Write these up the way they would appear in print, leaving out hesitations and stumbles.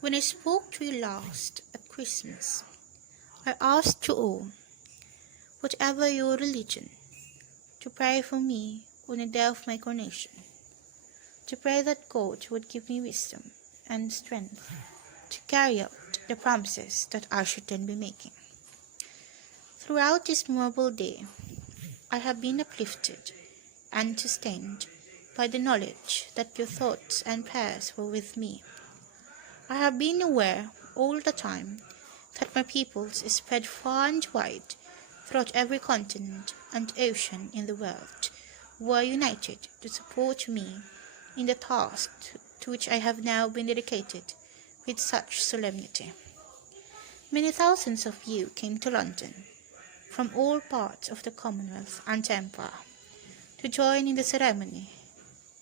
When I spoke to you last at Christmas, I asked you all, whatever your religion, to pray for me on the day of my coronation, to pray that God would give me wisdom and strength to carry out the promises that I should then be making. Throughout this memorable day, I have been uplifted and sustained by the knowledge that your thoughts and prayers were with me. I have been aware all the time that my peoples is spread far and wide throughout every continent and ocean in the world were united to support me in the task to which I have now been dedicated with such solemnity. Many thousands of you came to London from all parts of the Commonwealth and Empire to join in the ceremony,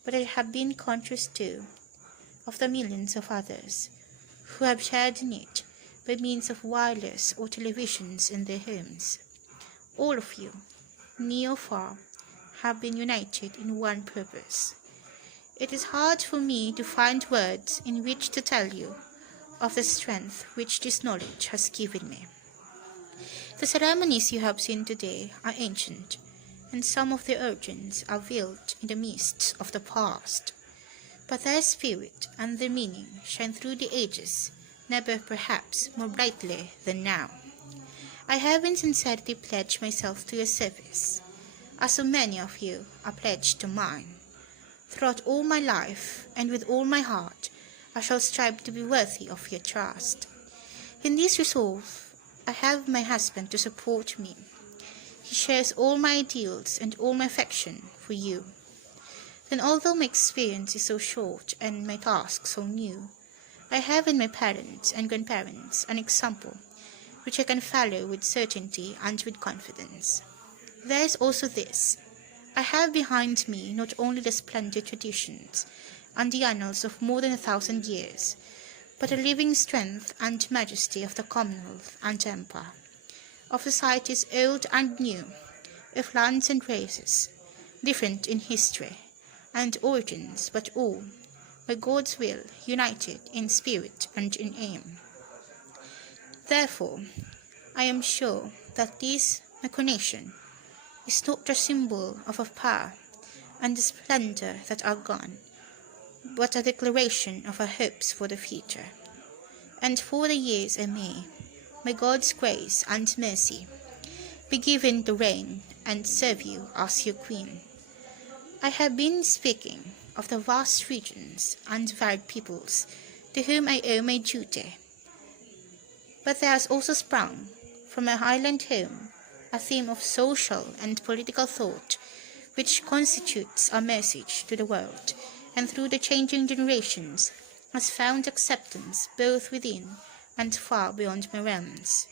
but I have been conscious too of the millions of others who have shared in it by means of wireless or televisions in their homes. All of you, near or far, have been united in one purpose. It is hard for me to find words in which to tell you of the strength which this knowledge has given me. The ceremonies you have seen today are ancient, and some of their origins are veiled in the mists of the past. But their spirit and their meaning shine through the ages, never perhaps more brightly than now. I have in sincerity pledged myself to your service, as so many of you are pledged to mine. Throughout all my life, and with all my heart, I shall strive to be worthy of your trust. In this resolve, I have my husband to support me. He shares all my ideals and all my affection for you. Then, although my experience is so short and my task so new, I have in my parents and grandparents an example which I can follow with certainty and with confidence. There is also this: I have behind me not only the splendid traditions and the annals of more than 1,000 years, but the living strength and majesty of the Commonwealth and Empire, of societies old and new, of lands and races, different in history and origins, but all, by God's will, united in spirit and in aim. Therefore, I am sure that this, my coronation, is not a symbol of a power and the splendor that are gone, but a declaration of our hopes for the future. And for the years may God's grace and mercy be given to reign and serve you as your queen. I have been speaking of the vast regions and varied peoples to whom I owe my duty, but there has also sprung from my Highland home a theme of social and political thought which constitutes a message to the world, and through the changing generations has found acceptance both within and far beyond my realms.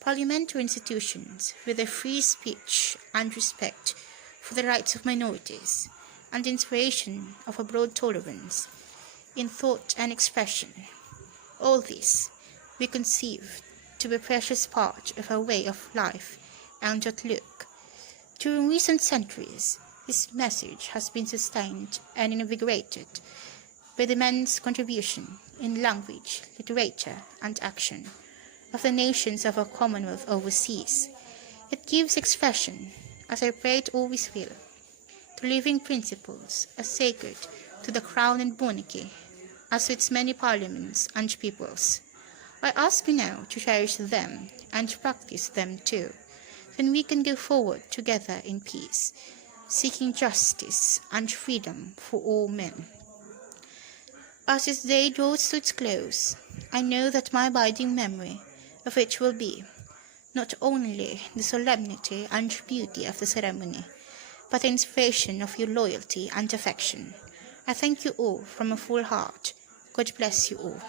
Parliamentary institutions, with their free speech and respect for the rights of minorities, and inspiration of a broad tolerance in thought and expression, all this we conceive to be a precious part of our way of life and outlook. During recent centuries, this message has been sustained and invigorated by the immense contribution in language, literature, and action of the nations of our Commonwealth overseas. It gives expression, as I pray it always will, to living principles as sacred to the crown and monarchy as to its many parliaments and peoples. I ask you now to cherish them and practice them too. Then we can go forward together in peace, seeking justice and freedom for all men. As this day draws to its close, I know that my abiding memory of it will be not only the solemnity and beauty of the ceremony, but the inspiration of your loyalty and affection. I thank you all from a full heart. God bless you all.